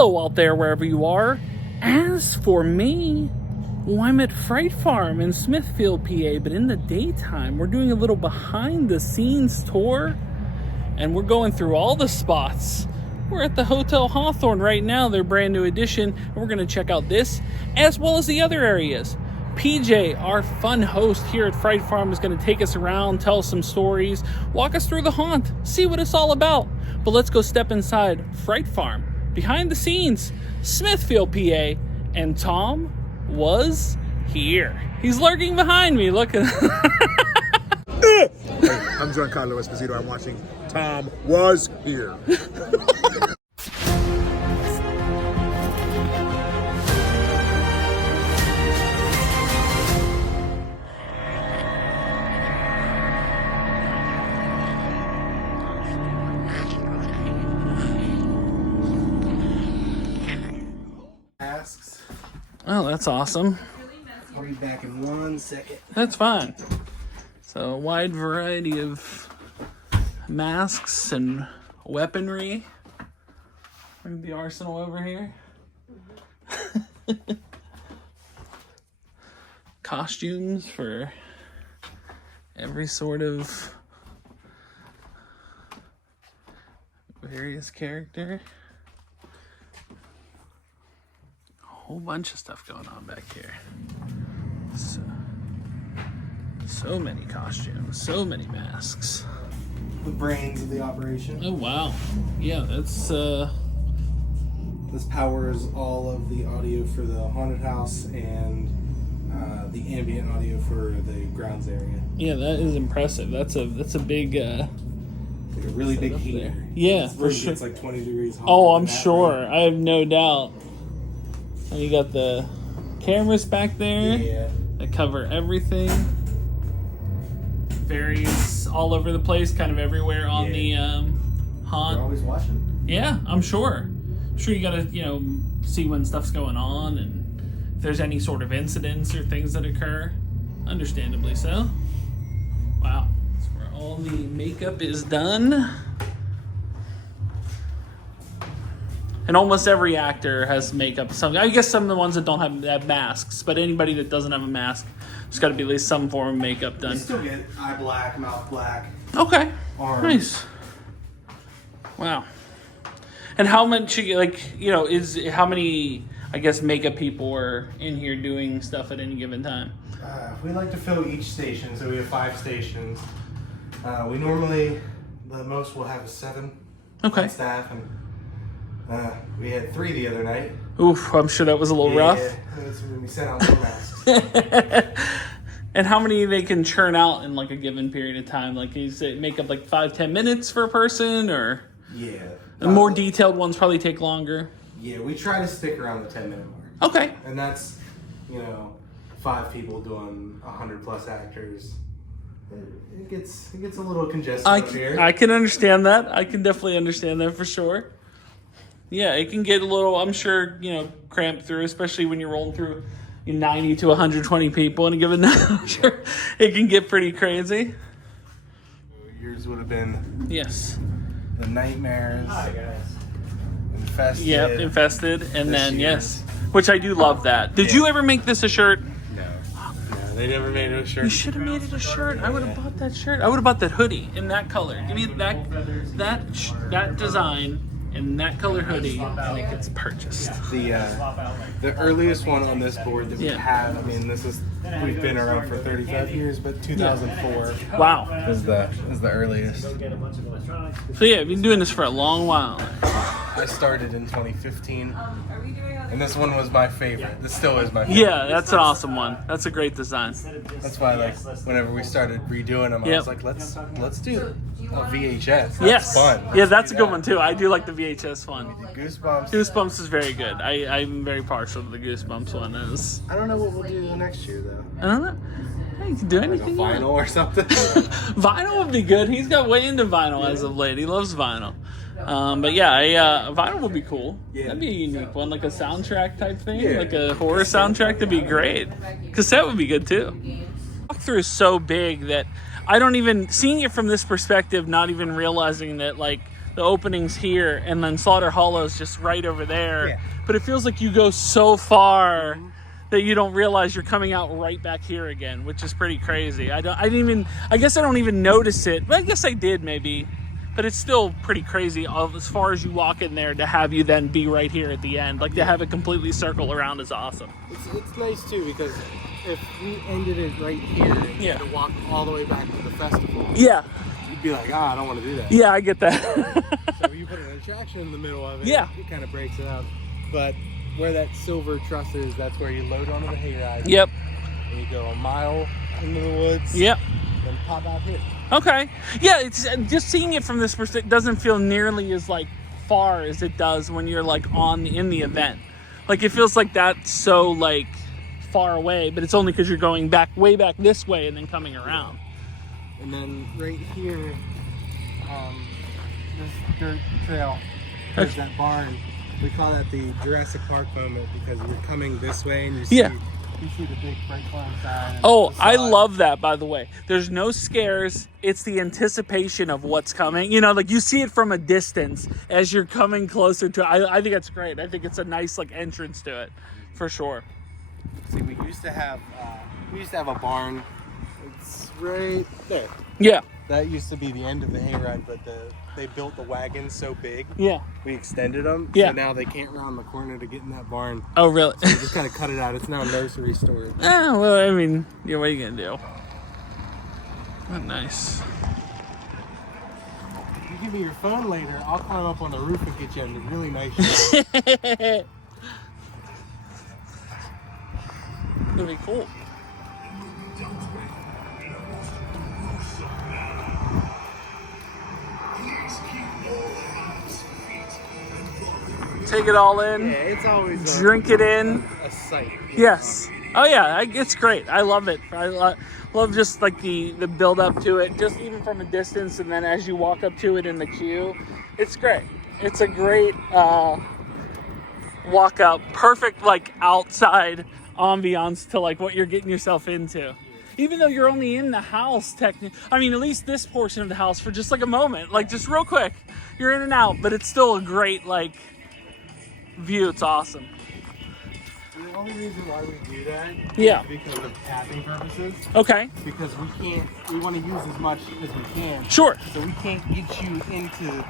hello out there wherever you are. As for me, well, I'm at Fright Farm in Smithfield, PA, but in the daytime, we're doing a little behind-the-scenes tour, and we're going through all the spots. We're at the Hotel Hawthorne right now, their brand new addition, and we're going to check out this, as well as the other areas. PJ, our fun host here at Fright Farm, is going to take us around, tell us some stories, walk us through the haunt, see what it's all about. But let's go step inside Fright Farm, behind the scenes, Smithfield, PA, and Tom was here. He's lurking behind me. Look at Hey, I'm Giancarlo Esposito. I'm watching Tom Was Here. Masks. Oh, that's awesome. I'll be back in 1 second. That's fine. So a wide variety of masks and weaponry. Bring the arsenal over here. Costumes for every sort of various character. A whole bunch of stuff going on back here. So many costumes, so many masks. The brains of the operation. Oh wow. Yeah, that's This powers all of the audio for the haunted house and the ambient audio for the grounds area. yeah, that is impressive. That's a big It's like a really big setup heater. there. Yeah, This for room sure. gets like 20 degrees hotter Oh, than I'm that sure. room. I have no doubt. And you got the cameras back there Yeah. that cover everything. Varies all over the place, kind of everywhere on the We're haunt. always watching. Yeah, I'm sure. I'm sure you gotta, see when stuff's going on and if there's any sort of incidents or things that occur. Understandably so. Wow. That's where all the makeup is done. And almost every actor has makeup. Some, I guess some of the ones that don't have masks, but anybody that doesn't have a mask, there's got to be at least some form of makeup You done. still get eye black, mouth black, Okay. arms. Nice. Wow. And how much, is how many, I guess, makeup people are in here doing stuff at any given time? We like to fill each station, so we have 5 stations. We normally, the most we'll have is 7 Okay. on staff, and we had 3 the other night. Oof, I'm sure that was a little rough. Yeah, that's when we sent out more masks. And how many they can churn out in like a given period of time? Like, you say make up like 5-10 minutes for a person, or Yeah. the more detailed ones probably take longer. Yeah, we try to stick around the 10-minute mark. Okay. And that's, 5 people doing 100+ actors. It gets a little congested up here. I can understand that. I can definitely understand that for sure. Yeah, it can get a little, I'm sure, cramped through, especially when you're rolling through 90 to 120 people in a given night. I'm sure it can get pretty crazy. Yours would have been Yes. the Nightmares. Hi, guys. Infested. Yep, infested. And This then, year's- yes, which I do love that. Did you ever make this a shirt? No, they never made it a shirt. You should have made it a shirt. I would have bought that shirt. I would have bought that hoodie in that color. Give me that design in that color hoodie, and it gets purchased. The earliest one on this board that we Yeah. have, we've been around for 35 years, but 2004 Wow. is the earliest. So yeah, you've been doing this for a long while. I started in 2015, and this one was my favorite. This still is my favorite. Yeah, that's an awesome one. That's a great design. That's why, whenever we started redoing them, I Yep. was like, let's do a VHS. That's Yes. fun. Yeah, that's a good one too. I do like the VHS one. Goosebumps. Goosebumps is very good. I'm very partial to the Goosebumps one. I don't know what we'll do next year though. I don't know. Hey, you can do Like a anything you want. vinyl or something. Vinyl would be good. He's got way into vinyl as of late. He loves vinyl. But yeah, vinyl would be cool. Yeah. That'd be a unique one, like a soundtrack type thing, Yeah. like a horror soundtrack. That'd be great. Cassette would be good too. Walkthrough is so big that I don't even seeing it from this perspective, not even realizing that like the opening's here, and then Slaughter Hollow's just right over there. Yeah. But it feels like you go so far that you don't realize you're coming out right back here again, which is pretty crazy. I guess I don't even notice it. But I guess I did maybe. But it's still pretty crazy as far as you walk in there to have you then be right here at the end. Like, to have it completely circle around is awesome. It's nice too, because if we ended it right here and you had to walk all the way back to the festival, Yeah. you'd be like, I don't want to do that. Yeah, I get that. So you put an attraction in the middle of it, Yeah. it kind of breaks it up. But where that silver truss is, that's where you load onto the hayride. Yep. And you go a mile into the woods. Yep. Then pop out here. Okay. Yeah, it's just seeing it from this perspective doesn't feel nearly as like far as it does when you're like in the event. Like, it feels like that's so like far away, but it's only because you're going way back this way and then coming around. And then right here, this dirt trail, there's that barn. We call that the Jurassic Park moment, because you're coming this way and you see the big Fright Farm sign. Oh, I love that, by the way. There's no scares. It's the anticipation of what's coming. You know, like, you see it from a distance as you're coming closer to it. I think that's great. I think it's a nice like entrance to it, for sure. See, we used to have a barn. It's right there. Yeah. That used to be the end of the hayride, but they built the wagons so big. Yeah. We extended them. Yeah. So now they can't round the corner to get in that barn. Oh, really? So we just kind of cut it out. It's now nursery storage. Well, I mean, yeah, what are you gonna do? Oh, nice. If you give me your phone later, I'll climb up on the roof and get you a really nice shot. That'd be cool. Take it all in. Yeah, it's always Drink it in. a sight. Yes. Oh yeah, it's great. I love it. I love just like the build up to it, just even from a distance, and then as you walk up to it in the queue, it's great. It's a great walk up, perfect like outside ambiance to like what you're getting yourself into. Even though you're only in the house, I mean, at least this portion of the house for just like a moment, like just real quick, you're in and out, but it's still a great like view. It's awesome. The only reason why we do that Yeah. is because of tapping purposes. Okay. Because we want to use as much as we can. Sure. So we can't get you into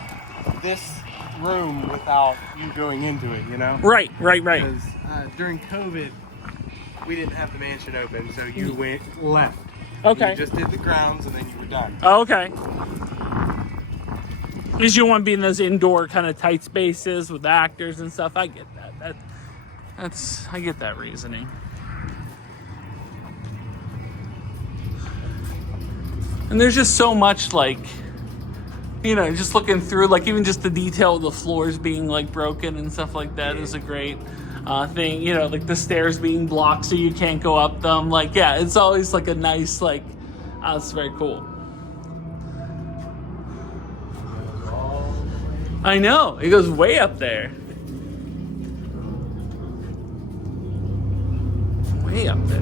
this room without you going into it, you know? Right. Because during COVID, we didn't have the mansion open, so you went left. Okay. You just did the grounds and then you were done. Oh, okay. Because you want to be in those indoor kind of tight spaces with actors and stuff. I get that. I get that reasoning. And there's just so much like, you know, just looking through, like even just the detail of the floors being like broken and stuff like that is a great thing. You know, like the stairs being blocked so you can't go up them. Like, yeah, it's always like a nice, like, it's very cool. I know, it goes way up there. Way up there.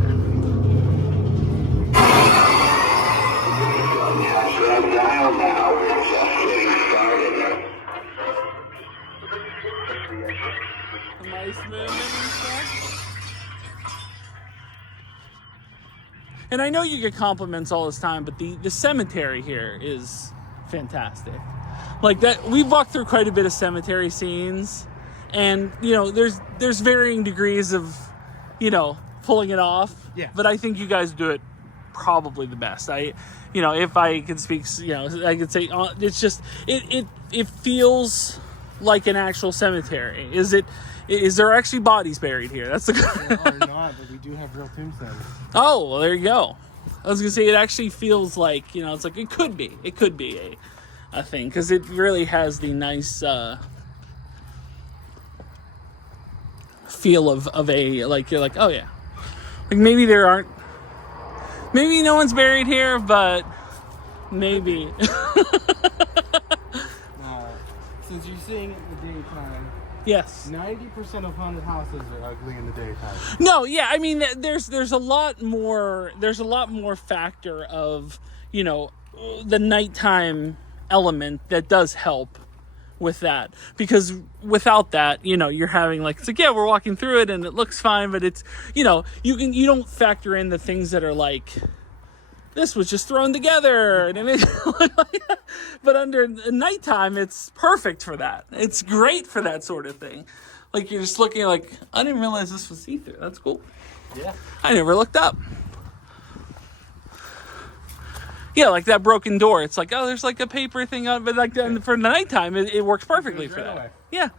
Nice movement and stuff. And I know you get compliments all this time, but the cemetery here is fantastic. Like that, we've walked through quite a bit of cemetery scenes, and you know, there's varying degrees of, you know, pulling it off. Yeah. But I think you guys do it probably the best. You know, if I could speak, you know, I could say it's just it feels like an actual cemetery. Is there actually bodies buried here? That's the There are not, but we do have real tombstones. Oh, well, there you go. I was gonna say it actually feels like, you know, it's like it could be a thing, because it really has the nice feel of a, like, you're like, oh yeah, like maybe no one's buried here, but maybe. Since you're seeing it in the daytime, Yes. 90% of haunted houses are ugly in the daytime. No, yeah, I mean, there's a lot more factor of, you know, the nighttime element that does help with that, because without that, you're having like, it's like, yeah, we're walking through it and it looks fine, but it's, you don't factor in the things that are like, this was just thrown together, and it makes it look like that. But under nighttime, it's perfect for that. It's great for that sort of thing. Like, you're just looking like, I didn't realize this was see-through. That's cool. Yeah. I never looked up. Yeah, like that broken door. It's like, oh, there's like a paper thing on, but like for the nighttime, it works perfectly for that. Away. Yeah.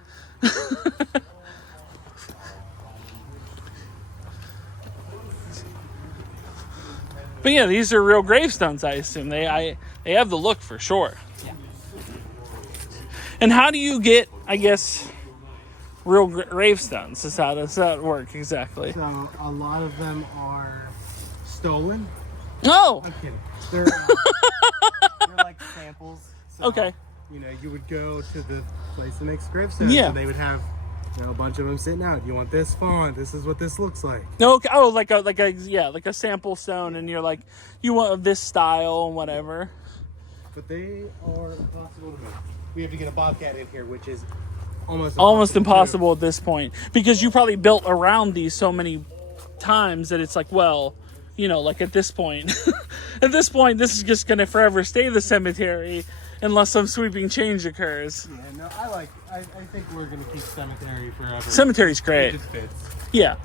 But yeah, these are real gravestones, I assume. They have the look for sure. Yeah. And how do you get, I guess, real gravestones? How does that work exactly? So a lot of them are stolen. Oh! I'm kidding. They're like samples. So, Okay. You would go to the place that makes gravestones, Yeah. and they would have a bunch of them sitting out. You want this font? This is what this looks like. No, okay. Oh, like a sample stone, and you're like, you want this style and whatever. But they are impossible to make. We have to get a bobcat in here, which is Almost impossible at this point, because you probably built around these so many times that it's like, well, like at this point, this is just gonna forever stay the cemetery unless some sweeping change occurs. Yeah, no, I think we're gonna keep cemetery forever. Cemetery's great. It just fits. Yeah,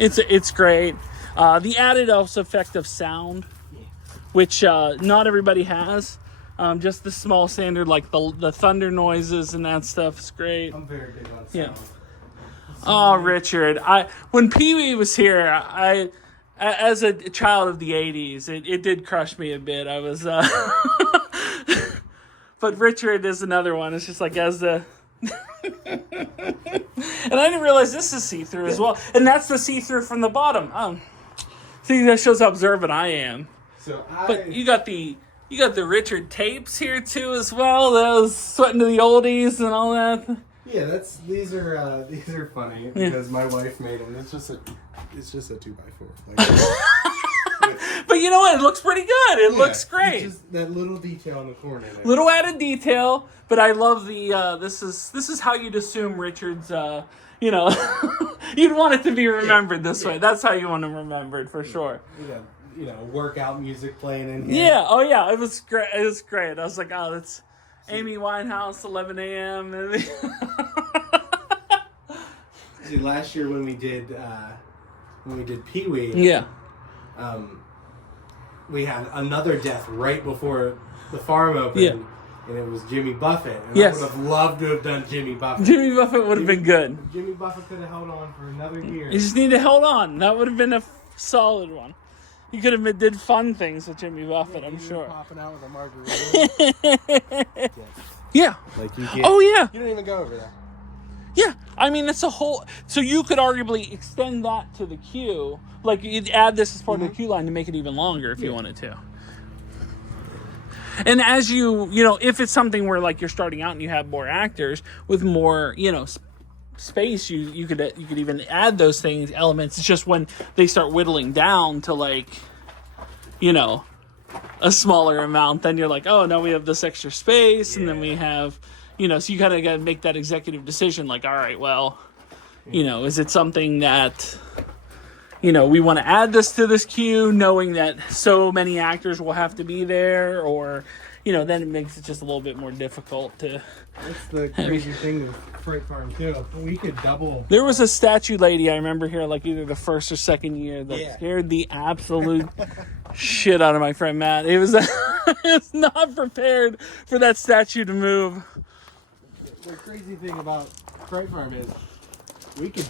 it's great. The added also effect of sound, which not everybody has. Just the small standard, like the thunder noises and that stuff is great. I'm very big on sound. Yeah. Oh, Richard, when Pee-wee was here, as a child of the 80s, it did crush me a bit. I was, but Richard is another one. It's just like and I didn't realize this is see-through as well. And that's the see-through from the bottom. See, that shows how observant I am. But you got the Richard tapes here too as well. Those sweating to the oldies and all that. Yeah, these are funny because my wife made them. It's just a 2x4. But you know what? It looks pretty good. It looks great. Just that little detail on the corner. Little added detail, but I love the. This is how you'd assume Richard's. You'd want it to be remembered this way. That's how you want him remembered for sure. Workout music playing in here. Yeah. Oh yeah. It was great. It was great. I was like, oh, that's Amy Winehouse, 11 a.m. See, last year when we did Pee-wee, Yeah. We had another death right before the farm opened. Yeah. And it was Jimmy Buffett. And Yes. I would have loved to have done Jimmy Buffett. Jimmy Buffett would have been good. Jimmy Buffett could have held on for another year. You just need to hold on. That would have been a solid one. You could have did fun things with Jimmy Buffett, I'm sure. Popping out with a margarita. Yeah. Like you get, Oh yeah. You don't even go over there. Yeah. I mean, it's a whole. So you could arguably extend that to the queue. Like you'd add this as part of the queue line to make it even longer if you wanted to. And as you if it's something where like you're starting out and you have more actors with more, space, you could even add those elements. It's just when they start whittling down to like, a smaller amount, then you're like, oh, now we have this extra space, and then we have, so you kind of got to make that executive decision. Like, all right, well, is it something that, we want to add this to this queue, knowing that so many actors will have to be there, or, then it makes it just a little bit more difficult to. That's the crazy thing with Fright Farm too. We could double. There was a statue lady I remember here, like either the first or second year, that scared the absolute shit out of my friend Matt. It was not prepared for that statue to move. The crazy thing about Fright Farm is we could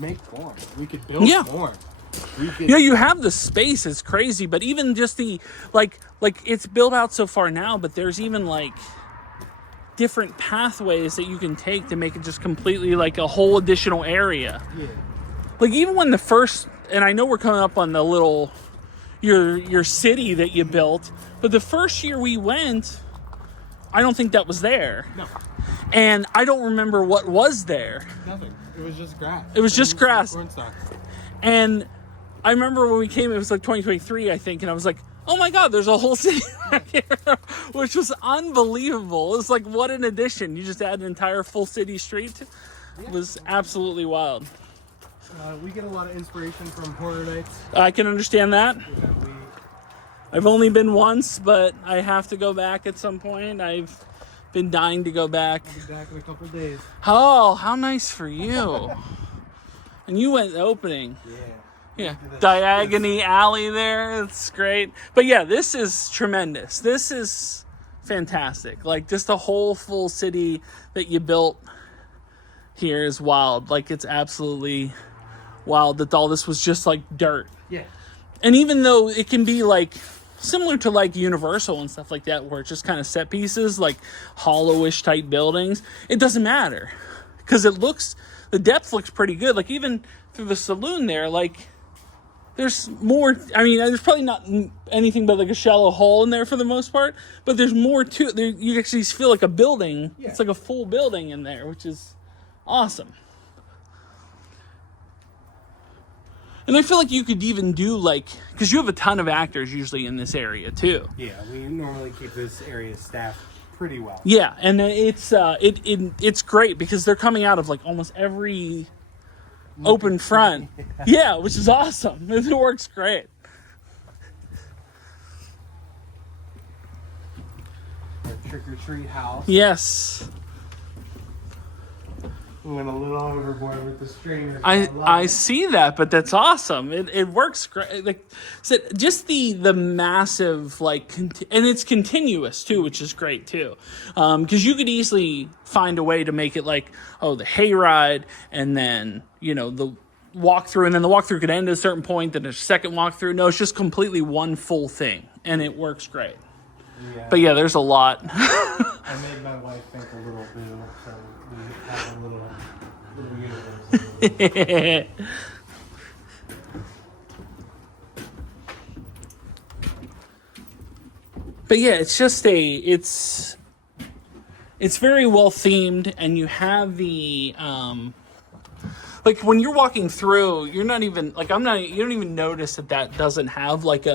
make more. We could build more. Yeah, you have the space. It's crazy, but even just the like it's built out so far now, but there's even like different pathways that you can take to make it just completely like a whole additional area. Yeah. Like even when the first, and I know we're coming up on the little your city that you built, but the first year we went, I don't think that was there. No. And I don't remember what was there. Nothing. It was just grass. It was just grass. Corn stalks. And I remember when we came, it was like 2023, I think, and I was like, oh my God, there's a whole city right here, which was unbelievable. It's like, what an addition. You just add an entire full city street. It was absolutely wild. We get a lot of inspiration from horror nights. I can understand that. I've only been once, but I have to go back at some point. I've been dying to go back. I'll be back in a couple of days. Oh, how nice for you. And you went opening. Yeah. Yeah, Diagonally Alley there. It's great. But yeah, this is tremendous. This is fantastic. Like, just a whole full city that you built here is wild. Like, it's absolutely wild that all this was just like dirt. Yeah. And even though it can be like similar to like Universal and stuff like that, where it's just kind of set pieces, like hollowish type buildings, it doesn't matter because the depth looks pretty good. Like, even through the saloon there, like, there's more. I mean, there's probably not anything but like a shallow hole in there for the most part, but there's more to it. You actually feel like a building. Yeah. It's like a full building in there, which is awesome. And I feel like you could even do, like, because you have a ton of actors usually in this area too. Yeah, we normally keep this area staffed pretty well. Yeah, and it's great because they're coming out of like almost every open front. Yeah, which is awesome. It works great. Our trick-or-treat house. Yes. We went a little overboard with the streamers. I see that, but that's awesome. It works great. Like, so just the massive, like, and it's continuous too, which is great too. Because you could easily find a way to make it like, oh, the hayride, and then, you know, the walkthrough, and then the walkthrough could end at a certain point, then a second walkthrough. No, it's just completely one full thing, and it works great. Yeah. But yeah, there's a lot. I made my wife think a little boo, so we have a little universe. But yeah, it's just it's very well themed, and you have the like, when you're walking through, you're not even like, you don't even notice that doesn't have like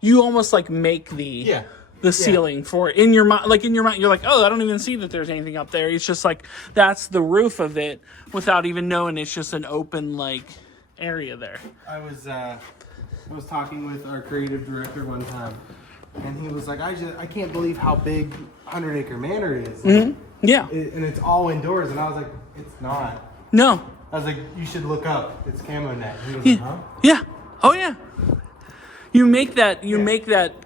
you almost like make the ceiling for it in your mind. Like, in your mind, you're like, oh, I don't even see that there's anything up there. It's just like, that's the roof of it without even knowing it's just an open, like, area there. I was talking with our creative director one time, and he was like, I can't believe how big 100 Acre Manor is. Like, yeah. And it's all indoors, and I was like, it's not. No. I was like, you should look up. It's camo net. He was like, huh? Yeah. Oh, yeah. You make that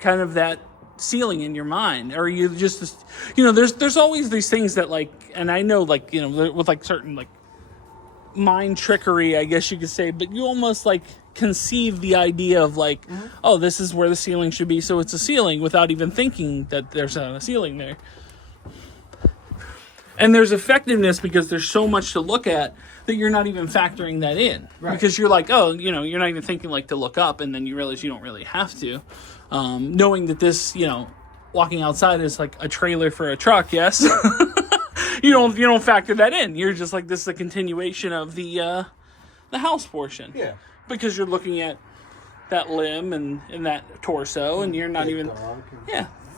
kind of that ceiling in your mind, or you just, you know, there's always these things that, like, and I know, like, you know, with like certain like mind trickery, I guess you could say, but you almost like conceive the idea of like, oh, this is where the ceiling should be, so it's a ceiling, without even thinking that there's a ceiling there. And there's effectiveness because there's so much to look at that you're not even factoring that in. Right. Because you're like, oh, you know, you're not even thinking like to look up, and then you realize you don't really have to. Knowing that this, you know, walking outside is like a trailer for a truck, yes. you don't factor that in. You're just like, this is a continuation of the house portion. Yeah. Because you're looking at that limb and that torso, and you're not even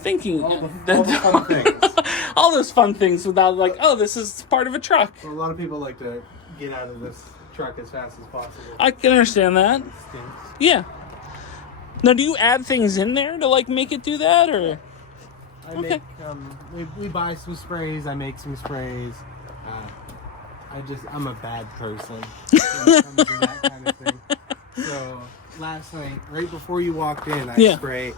thinking all the fun things. All those fun things without like, oh, this is part of a truck. Well, a lot of people like to get out of this truck as fast as possible. I can understand that. Yeah. Now, do you add things in there to like make it do that, or? I make, we buy some sprays. I make some sprays. I'm a bad person when it comes to that kind of thing. So last night, right before you walked in, I spray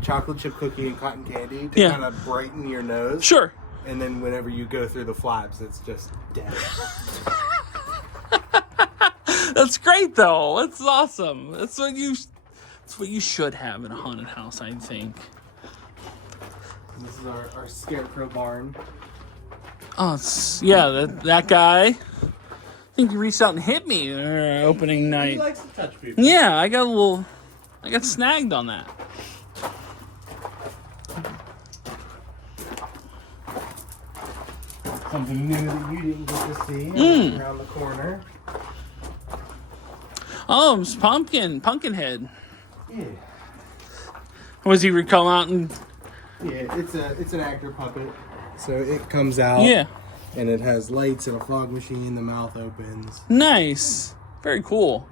chocolate chip cookie and cotton candy to kind of brighten your nose. Sure. And then whenever you go through the flaps, it's just dead. That's great, though. That's awesome. That's what you should have in a haunted house, I think. This is our scarecrow barn. Oh, that guy. I think he reached out and hit me opening night. He likes to touch people. Yeah, I got snagged on that. Something new that you didn't get to see around the corner. Oh, it's Pumpkinhead. Yeah. Was he come out and? Yeah, it's an actor puppet, so it comes out. Yeah. And it has lights and a fog machine. The mouth opens. Nice. Very cool.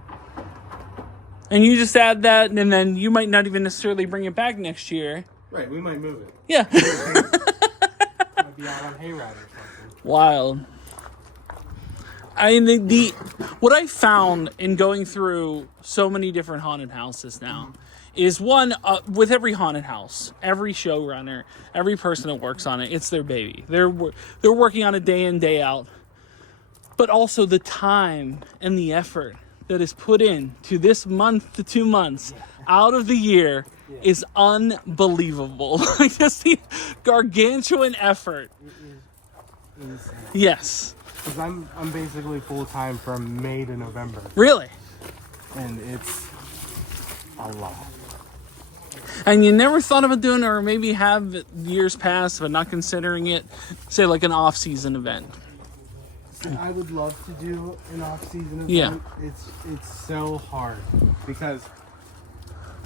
And you just add that, and then you might not even necessarily bring it back next year. Right, we might move it. Yeah. Might be out on hayride or something. Wild. I mean, the what I found in going through so many different haunted houses now is one, with every haunted house, every showrunner, every person that works on it, it's their baby. They're working on it day in, day out. But also the time and the effort that is put in to this month to 2 months out of the year is unbelievable. Like, just the gargantuan effort. It is insane. Yes. Because I'm basically full time from May to November, Really? and it's a lot. And you never thought about doing it, or maybe have years past, but not considering it, say like an off-season event? I would love to do an off-season event. Yeah. It's so hard because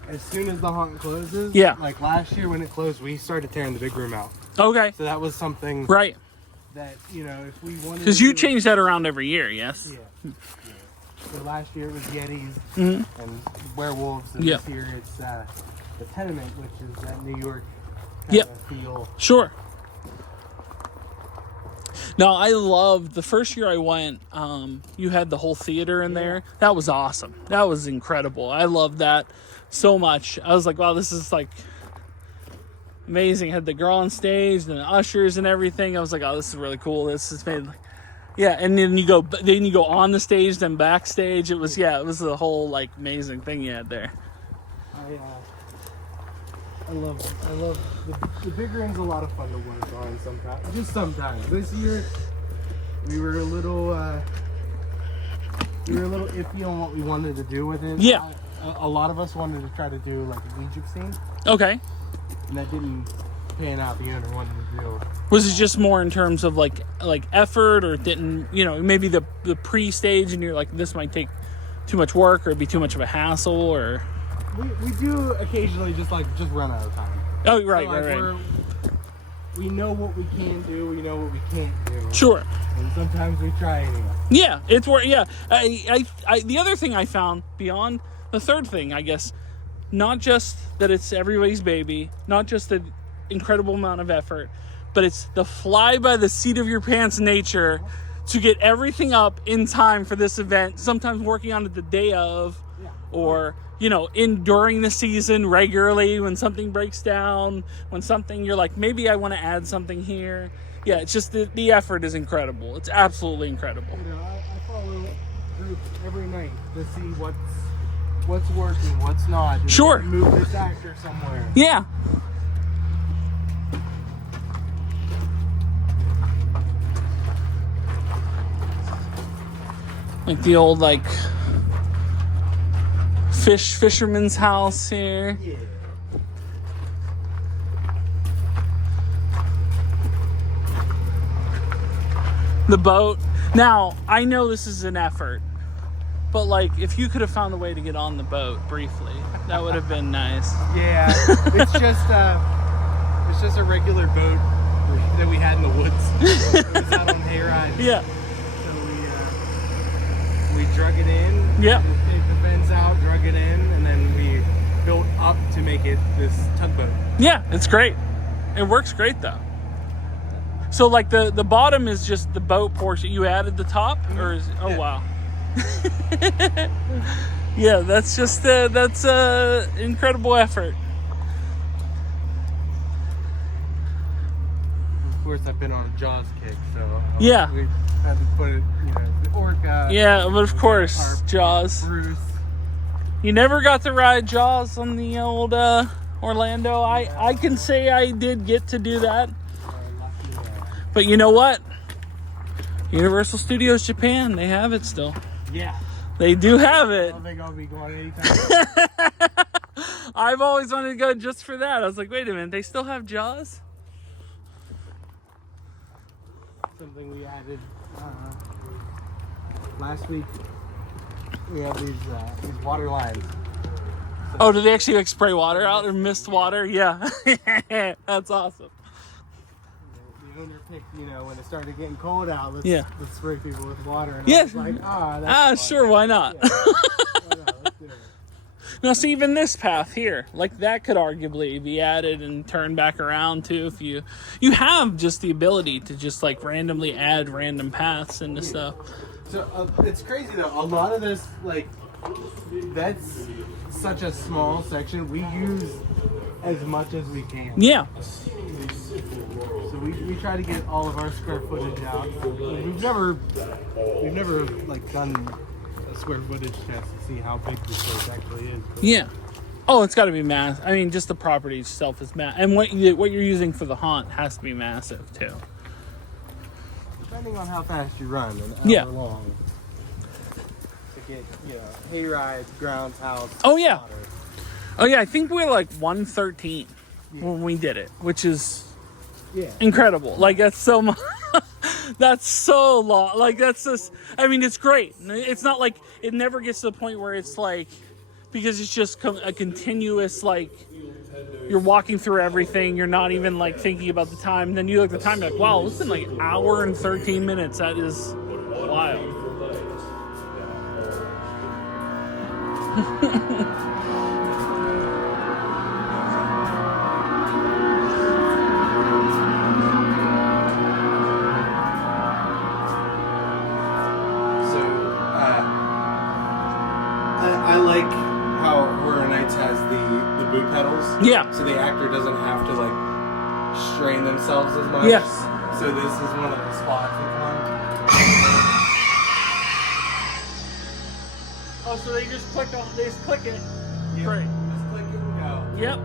as soon as the haunt closes, Yeah. like last year when it closed, we started tearing the big room out. Okay. So that was something Right. that, you know, if we wanted Because to you do- change that around every year, yes? Yeah. So last year it was Yetis Mhm. and werewolves, and Yeah. this year it's the Tenement, which is that New York kind Yep. of feel. Sure. No, I loved the first year I went. You had the whole theater in there. That was awesome. That was incredible. I loved that so much. I was like, wow, this is like amazing. Had the girl on stage and the ushers and everything. I was like, oh, this is really cool. This is made. Yeah, and then you go on the stage, then backstage. It was the whole like amazing thing you had there. I love the big room's a lot of fun to work on sometimes. Just sometimes. This year we were a little iffy on what we wanted to do with it. Yeah. A lot of us wanted to try to do like a Egypt scene, Okay. and that didn't pan out. The owner wanted to do. Was it just more in terms of like effort, or didn't, maybe the pre-stage and you're like, this might take too much work or be too much of a hassle, or? We do occasionally just run out of time. Oh, right, So, like, right. We know what we can do. We know what we can't do. Sure. And sometimes we try anyway. Yeah, it's where, yeah. The other thing I found beyond the third thing, I guess, not just that it's everybody's baby, not just the incredible amount of effort, but it's the fly by the seat of your pants nature to get everything up in time for this event. Sometimes working on it the day of, or during the season regularly when something breaks down, when something you're like, maybe I want to add something here. Yeah, it's just the effort is incredible. It's absolutely incredible. I follow groups every night to see what's working, what's not. Did Sure. we move this actor somewhere. Yeah. Like the old fisherman's house here. Yeah. The boat. Now, I know this is an effort, but if you could have found a way to get on the boat briefly, that would have been nice. Yeah. It's just a regular boat that we had in the woods. It was out on hayride. Yeah. So we drug it in. Yep. Take the vents out, drug it in, and then we built up to make it this tugboat. Yeah, it's great. It works great though. So the bottom is just the boat portion. You added the top, or is Yeah. Wow. Yeah, that's just that's incredible effort. Of course, I've been on a Jaws kick, so Yeah. we had to put it, the orca. Yeah, but of course, our Jaws. Bruce. You never got to ride Jaws on the old Orlando. I can say I did get to do that. But you know what? Universal Studios Japan, they have it still. Yeah. They do have I it. don't think I'll be going anytime. I've always wanted to go just for that. I was like, wait a minute, they still have Jaws? Something we added last week. We have these water lines. Oh, do they actually like spray water out or mist water? Yeah. That's awesome. The owner picked, you know, when it started getting cold out, let's spray people with water. And Yeah. I was like, that's fun. Sure, why not? Yeah. Why not? Let's do it. Now, see, even this path here, like that could arguably be added and turned back around too. If you have just the ability to just like randomly add random paths into stuff. So it's crazy though. A lot of this, like, that's such a small section. We use as much as we can. Yeah. So we try to get all of our square footage out. We've never like done a square footage test to see how big this place actually is. Yeah. Oh, it's got to be massive. I mean, just the property itself is massive, and what you're using for the haunt has to be massive too. Depending on how fast you run and how long. To get, you know, hayride, grounds, house. Oh yeah. Water. Oh yeah. I think we're like 113 when we did it, which is Yeah. incredible. Like that's so much. That's so long. Like that's just. I mean, it's great. It's not like it never gets to the point where it's like, because it's just a continuous like. You're walking through everything. You're not even like thinking about the time. Then you look at the time. You're like, wow, it's been like an hour and 13 minutes. That is wild. I like how Horror Nights has the boot pedals. Yeah. So the actor doesn't have to like strain themselves as much. Yes. So this is one of the spots with one. Oh, so they just click on. They just click it. Yep. Great. Just click it and go. Yep.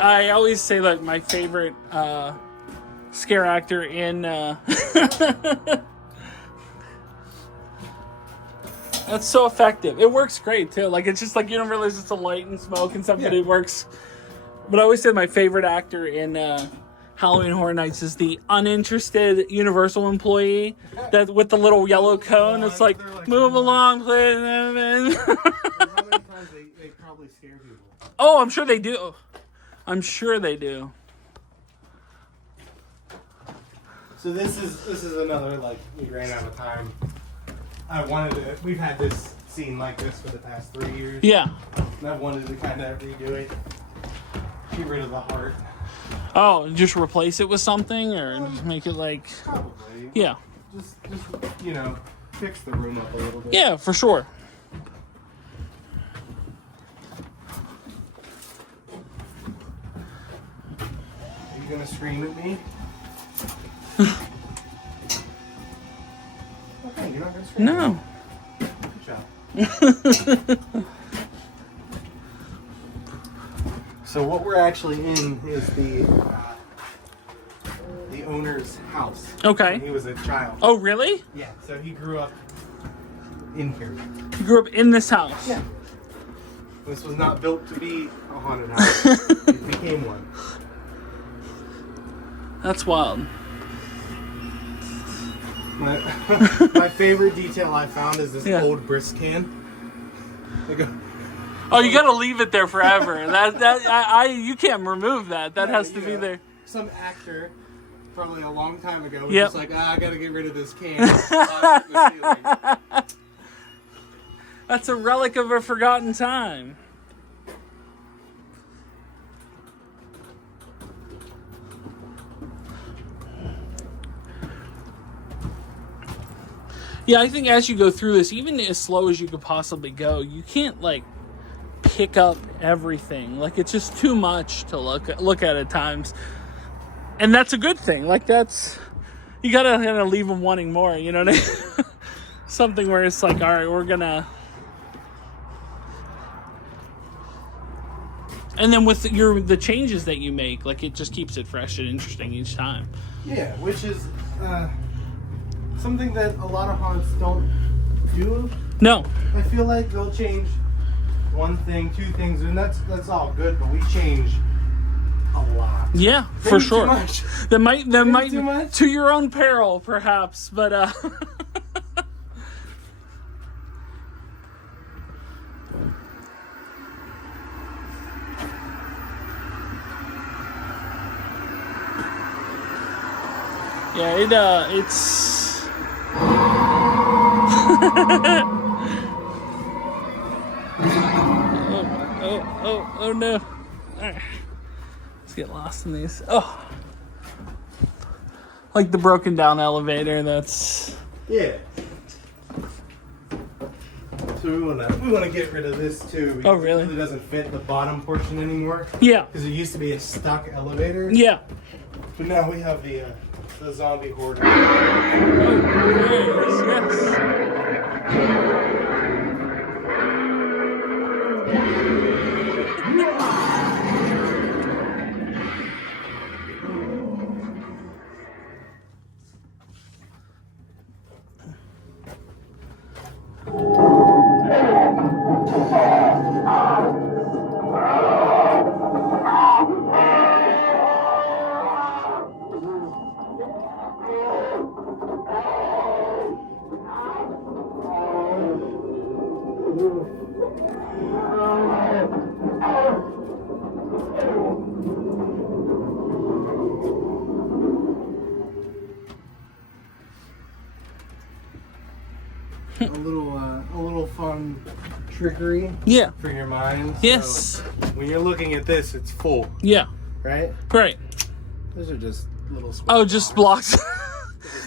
I always say that my favorite scare actor in that's so effective. It works great too. Like it's just like you don't realize it's a light and smoke and stuff, but it works. But I always say my favorite actor in Halloween Horror Nights is the uninterested Universal employee that with the little yellow cone that's like move along, please. There's other times they probably scare people. Oh, I'm sure they do. I'm sure they do. So this is another, like, we ran out of time. We've had this scene like this for the past 3 years. Yeah. And I've wanted to kind of redo it. Get rid of the heart. Oh, just replace it with something or just make it like... Probably. Yeah. Just you know, fix the room up a little bit. Yeah, for sure. Are you gonna scream at me? Okay, you're not gonna scream. No. Good job. So what we're actually in is the owner's house. Okay. When he was a child. Oh, really? Yeah. So he grew up in here. You grew up in this house? Yeah. This was not built to be a haunted house. It became one. That's wild. My favorite detail I found is this old brisk can. Oh, you gotta leave it there forever. You can't remove that. That has to be there. Some actor, probably a long time ago, was Yep. just like, I gotta get rid of this can. That's a relic of a forgotten time. Yeah, I think as you go through this, even as slow as you could possibly go, you can't like pick up everything. Like it's just too much to look at at times, and that's a good thing. Like you gotta kind of leave them wanting more. You know what I mean? Something where it's like, all right, we're gonna. And then with the changes that you make, like it just keeps it fresh and interesting each time. Yeah, which is something that a lot of haunts don't do. No. I feel like they'll change one thing, two things, and that's all good, but we change a lot. Yeah, Maybe for sure. Too much. That might too much? to your own peril, perhaps, but yeah, it's oh no. All right. Let's get lost in these. Oh. Like the broken down elevator, that's... Yeah. So we wanna get rid of this too. Because Oh, really? It really doesn't fit the bottom portion anymore. Yeah. Because it used to be a stuck elevator. Yeah. But now we have the zombie horde. Oh, yes. A little fun trickery. Yeah. For your mind. Yes. So when you're looking at this, it's full, Yeah. right? Right. Those are just little. Oh, just blocks.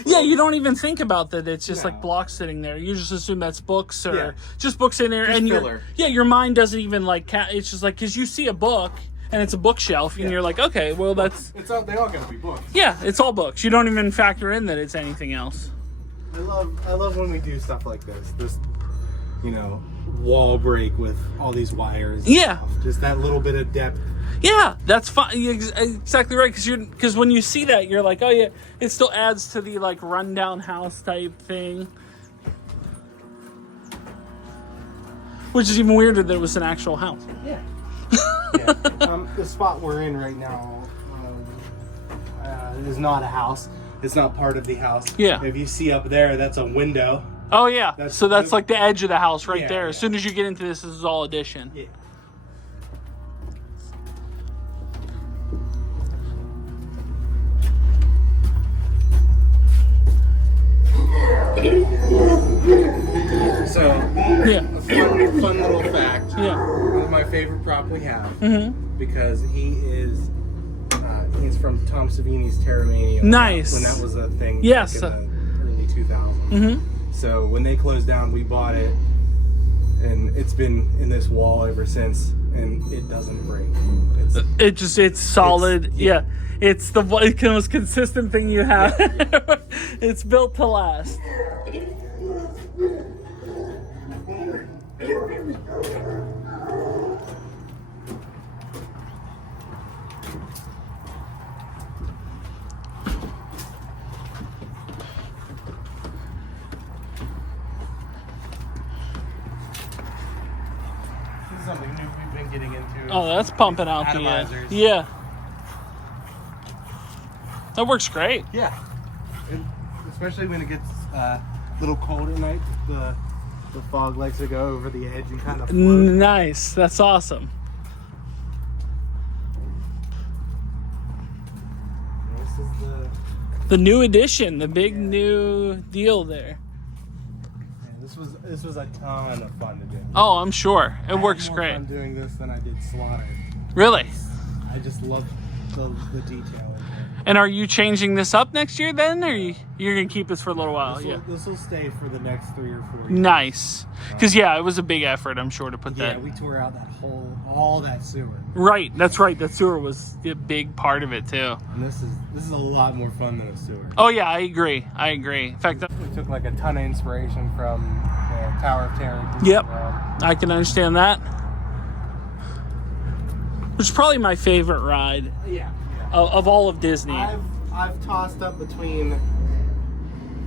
Yeah, you don't even think about that. It's just No. like blocks sitting there. You just assume that's books or Yeah. just books in there, Just and filler. your mind doesn't even like. It's just like because you see a book and it's a bookshelf, and Yeah. you're like, okay, well that's It's all. They all gotta be books. yeah, it's all books. You don't even factor in that it's anything else. I love when we do stuff like this. This, wall break with all these wires. and Yeah. stuff. Just that little bit of depth. Yeah, that's fine. Exactly right. Because when you see that, you're like, oh yeah, it still adds to the like rundown house type thing. Which is even weirder that it was an actual house. Yeah. Yeah. The spot we're in right now is not a house. It's not part of the house. Yeah. If you see up there, that's a window. Oh yeah. That's So that's like the edge of the house right Yeah, there. yeah. As soon as you get into this is all addition. Yeah. So, Yeah. a fun little fact. Yeah. One of my favorite prop we have, Mm-hmm. because he's from Tom Savini's Terramania. Nice. When that was a thing. Yes. Back in the early 2000s. Mm-hmm. So when they closed down, we bought it, and it's been in this wall ever since, and it doesn't break. It's solid. Yeah. It's the most consistent thing you have. It's built to last. This is something new we've been getting into. Oh, that's pumping out the Atomizers. yeah. That works great. Yeah. And especially when it gets a little cold at night, the fog likes to go over the edge and kind of float. Nice. That's awesome. This is The new edition, the big new deal there. this was a ton of fun to do. Oh, I'm sure. It I had works more great. fun doing this than I did Slaughter. Really? I just love the detail. And are you changing this up next year then? Or you're going to keep this for a little while? This will stay for the next 3 or 4 years. Nice. Because, yeah, it was a big effort, I'm sure, to put Yeah, that. we tore out all that sewer. Right. That's right. That sewer was a big part of it, too. And this is a lot more fun than a sewer. Oh, yeah, I agree. In fact, We took like a ton of inspiration from the Tower of Terror. Yep. I can understand that. Which is probably my favorite ride Yeah. of all of Disney. I've tossed up between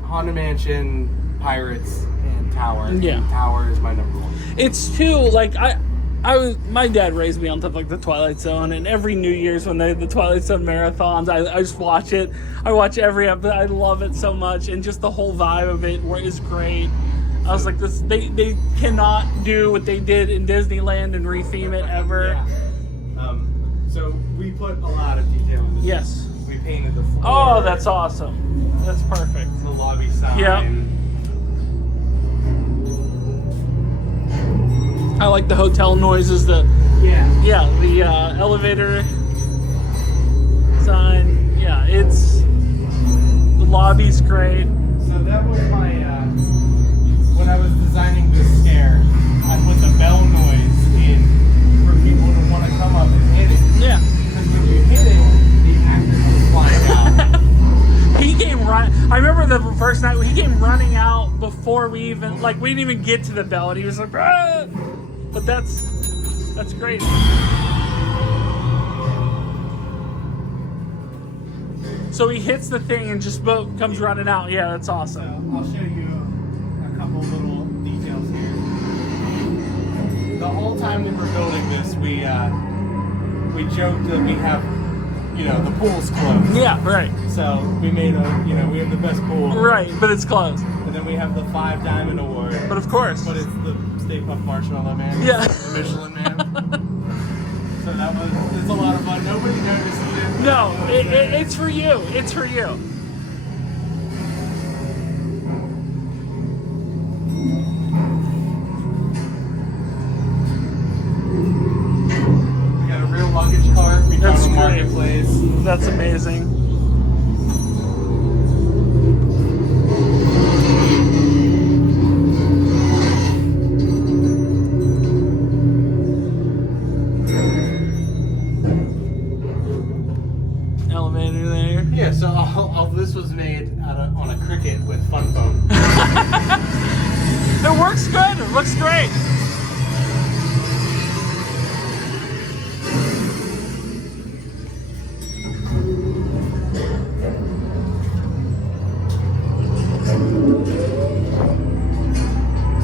Haunted Mansion, Pirates, and Tower. Yeah. And Tower is my number one. It's too, like, My dad raised me on stuff like the Twilight Zone, and every New Year's when they the Twilight Zone marathons, I just watch it. I watch every episode. I love it so much, and just the whole vibe of it is great. I was like, this. They cannot do what they did in Disneyland and retheme it ever. Yeah. So we put a lot of detail into this. Yes. We painted the floor. Oh, that's awesome. That's perfect. The lobby sign. Yep. I like the hotel noises. The elevator sign. Yeah, the lobby's great. So that was my when I was designing this stair, I put the bell noise in for people to want to come up and hit it. Yeah. Because when you hit it, the actors will fly out. He came right. I remember the first night he came running out before we didn't even get to the bell, and he was like, ah! But that's great. So he hits the thing and just comes running out. Yeah, that's awesome. So I'll show you a couple little details here. The whole time we were building this, we joked that we have, the pool's closed. Yeah, right. So we made we have the best pool. Right, but it's closed. And then we have the 5 Diamond Award. But of course. But it's the Stay Puft Marshmallow Man. Yeah. The Michelin Man. So it's a lot of fun. Nobody notices it. No, it's for you. It's for you. We got a real luggage cart. We That's found a great. marketplace. That's amazing. Elevator there. Yeah, so all this was made on a Cricut with Fun Phone. It works good. It looks great.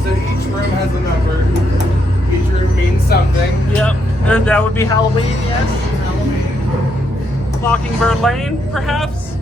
So each room has a number. Each room means something. Yep. And that would be Halloween, yes. Halloween. Mockingbird Lane, perhaps.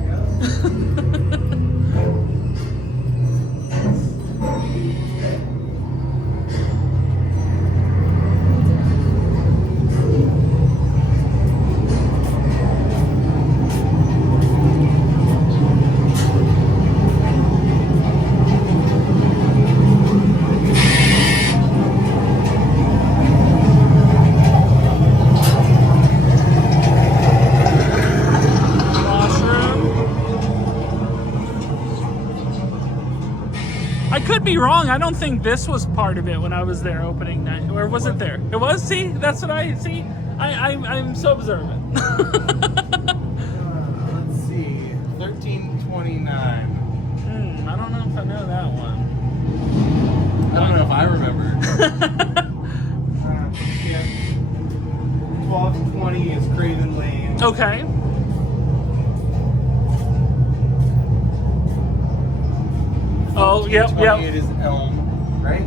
I could be wrong. I don't think this was part of it when I was there opening night. Or was it there? It was? See? That's what I see. I'm so observant. Let's see. 1329. I don't know if I know that one. I don't know if I remember. Yeah. 1220 is Craven Lane. Okay. Oh, yep. 1428 is Elm, right?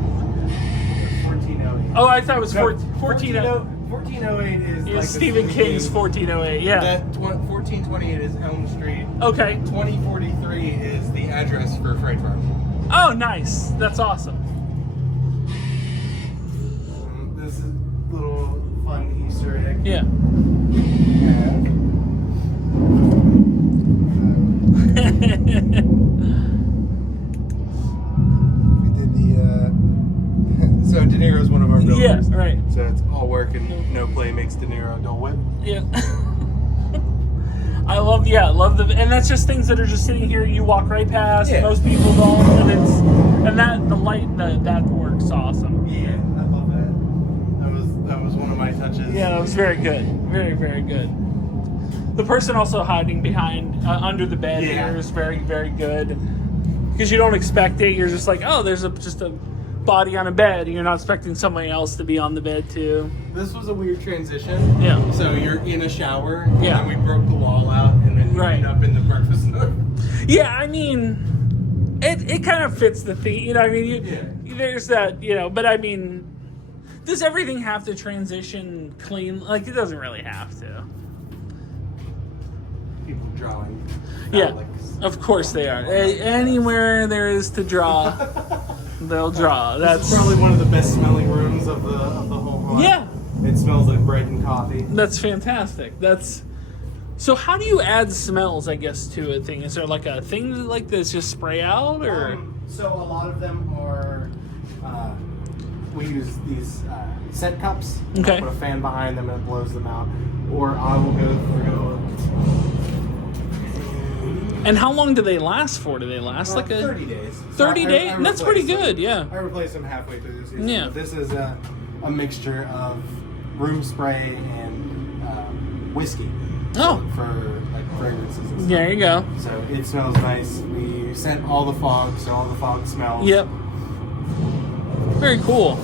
1408. Oh, I thought it was No, 1408 1408 is like Stephen King's 1408, yeah. That 1428 is Elm Street. Okay. 2043 is the address for Fright Farm. Oh, nice. That's awesome. This is a little fun Easter egg. Yeah. So De Niro's one of our builders. Yeah, right. So it's all work and no play makes De Niro Dole Whip. Yeah. I love and that's just things that are just sitting here. You walk right past. Yeah. Most people don't, and the light that works awesome. Yeah, I love that. That was one of my touches. Yeah, that was very good. Very, very good. The person also hiding behind under the bed here is very, very good because you don't expect it. You're just like, oh, there's just a body on a bed, and you're not expecting somebody else to be on the bed too. This was a weird transition. Yeah. So you're in a shower, and Yeah. then we broke the wall out, and then you Right. end up in the breakfast nook. Yeah, I mean, it kind of fits the theme. You know, I mean, there's that, but I mean, Does everything have to transition clean? Like, it doesn't really have to. People drawing. Yeah, Alex. of course they are. Anywhere there is to draw, they'll draw. This is probably one of the best smelling rooms of the whole haunt. Yeah. It smells like bread and coffee. That's fantastic. So how do you add smells, I guess, to a thing? Is there like a thing like this just spray out, or? So a lot of them are, we use these scent cups. Okay. Put a fan behind them and it blows them out. Or I will go through. And how long do they last for? Do they last like 30 days. 30 days? That's pretty good, yeah. I replace them halfway through the season. Yeah. But this is a mixture of room spray and whiskey. Oh. For like fragrances and stuff. There you go. So it smells nice. We scent all the fog, so all the fog smells. Yep. Very cool.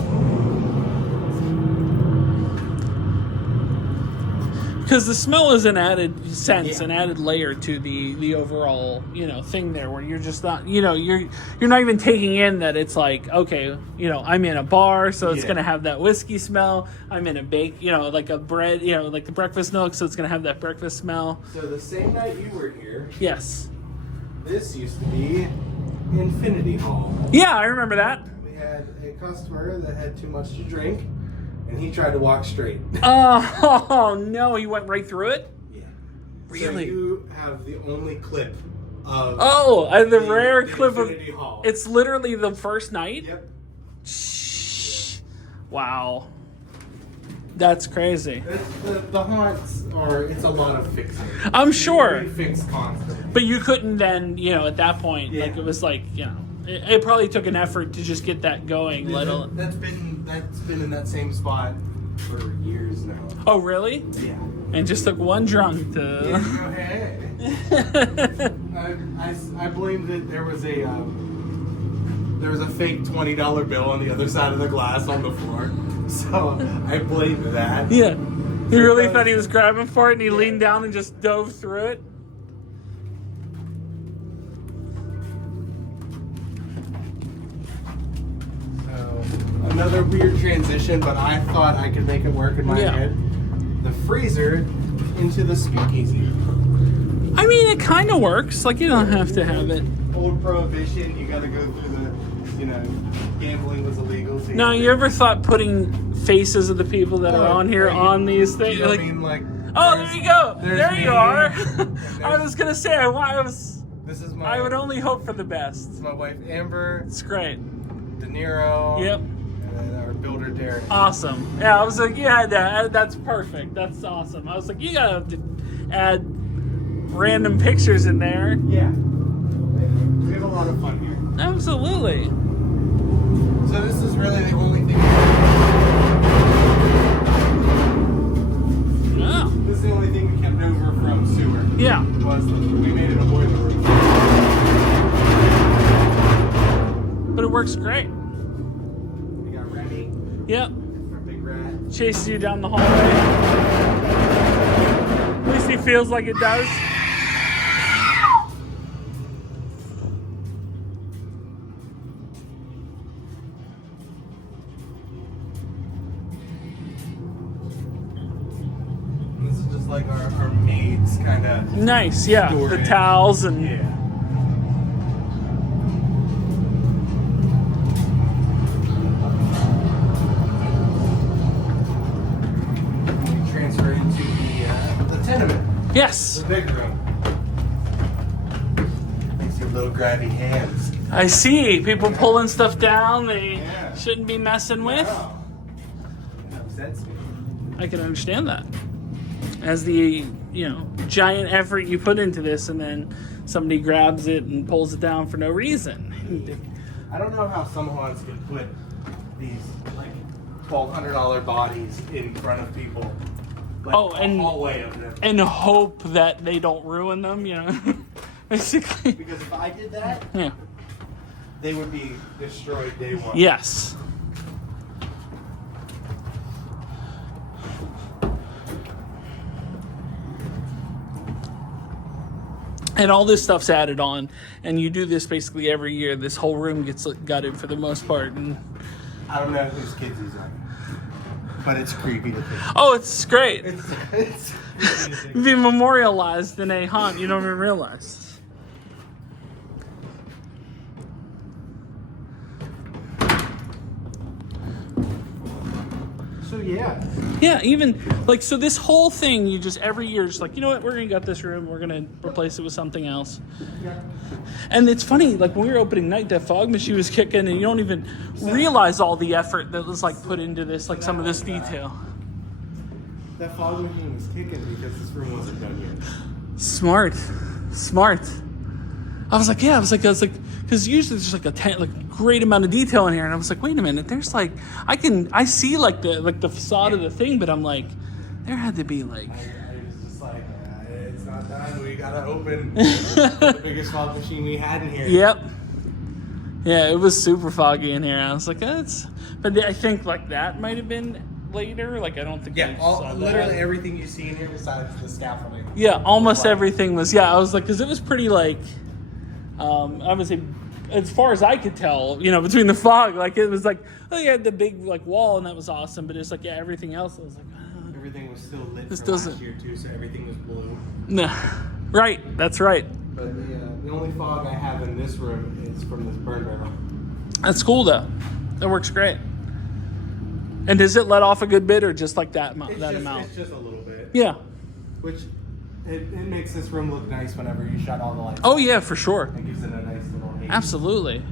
Because the smell is an added sense, an added layer to the overall, thing there, where you're just not, you're not even taking in that it's like, okay, I'm in a bar, so it's gonna have that whiskey smell. I'm in a bake, like a bread, like the breakfast nook, so it's gonna have that breakfast smell. So the same night you were here, Yes. this used to be Infinity Hall. Yeah, I remember that. We had a customer that had too much to drink, and he tried to walk straight. Oh no, he went right through it? Yeah. Really? So you have the only clip of the rare clip of Infinity Hall. It's literally the first night? Yep. Wow. That's crazy. The haunts it's a lot of fixing. I'm sure. We fix constantly. But you couldn't then, at that point, like it was like, it probably took an effort to just get that going. That's been in that same spot for years now. Oh, really? Yeah. And just took one drunk to. I blamed it. There was a fake $20 bill on the other side of the glass on the floor, so I blamed that. Yeah. He really thought he was grabbing for it, and he leaned down and just dove through it. Another weird transition, but I thought I could make it work in my head. The freezer into the speakeasy. I mean, it kind of works. Like, you don't have to have it. Old prohibition, you gotta go through the, gambling was illegal. So Now, you ever thought putting faces of the people that are on here on these things? You know what I mean? Like, oh, there you go. There you are. I was gonna say, This is I would only hope for the best. It's my wife Amber. It's great. De Niro. Yep. And then our builder Derek. Awesome. Yeah, I was like, that's perfect. That's awesome. I was like, you gotta add random pictures in there. Yeah. We have a lot of fun here. Absolutely. So this is really the only thing. Yeah. This is the only thing we kept over from sewer. Yeah. Was we made it a boiler room. But it works great. We got Remy. Yep. Our big rat. Chases you down the hallway. At least he feels like it does. This is just like our maids kind of. Nice, yeah. The towels and. Yeah. Transfer into the tenement. Yes. The big room. Makes your little grabby hands. I see. People pulling stuff down they Yeah. shouldn't be messing with. Wow. That upsets me. I can understand that. As the, giant effort you put into this, and then somebody grabs it and pulls it down for no reason. I don't know how some haunts can put these like $1,200 bodies in front of people. Like, a hallway of them. And hope that they don't ruin them, basically. Because if I did that, Yeah. they would be destroyed day one. Yes. And all this stuff's added on, and you do this basically every year. This whole room gets gutted for the most part. And I don't know whose kids he's on. but it's creepy to think. Oh, it's great. It's creepy to think. Be memorialized in a haunt you don't even realize. So yeah. Yeah, even like so this whole thing you just every year just like, you know what, we're gonna gut this room, we're gonna replace it with something else. Yeah. And it's funny, like when we were opening night, that fog machine was kicking and you don't even realize all the effort that was like put into this, like some of this detail. That fog machine was kicking because this room wasn't done yet. Smart. I was like, because usually there's like a great amount of detail in here, and I was like, wait a minute, there's like, I see like the facade of the thing, but I'm like, there had to be like. I was just like, it's not done. We gotta open the biggest fog machine we had in here. Yep. Yeah, it was super foggy in here. I was like, but I think like that might have been later. Like I don't think. Yeah, I saw that. literally everything you see in here besides the scaffolding. Yeah, almost everything was. Yeah, I was like, because it was pretty like. I would say, as far as I could tell, between the fog, like it was like, oh, you had the big like wall, and that was awesome. But it's like, yeah, everything else, I was like, everything was still lit this from doesn't. last year too, so everything was blue. No, right, that's right. But the only fog I have in this room is from this burn barrel. That's cool though. That works great. And does it let off a good bit, or just like that amount? It's just a little bit. Yeah. Which it makes this room look nice whenever you shut all the lights. Oh yeah, for sure. It gives it a nice little haze. Absolutely.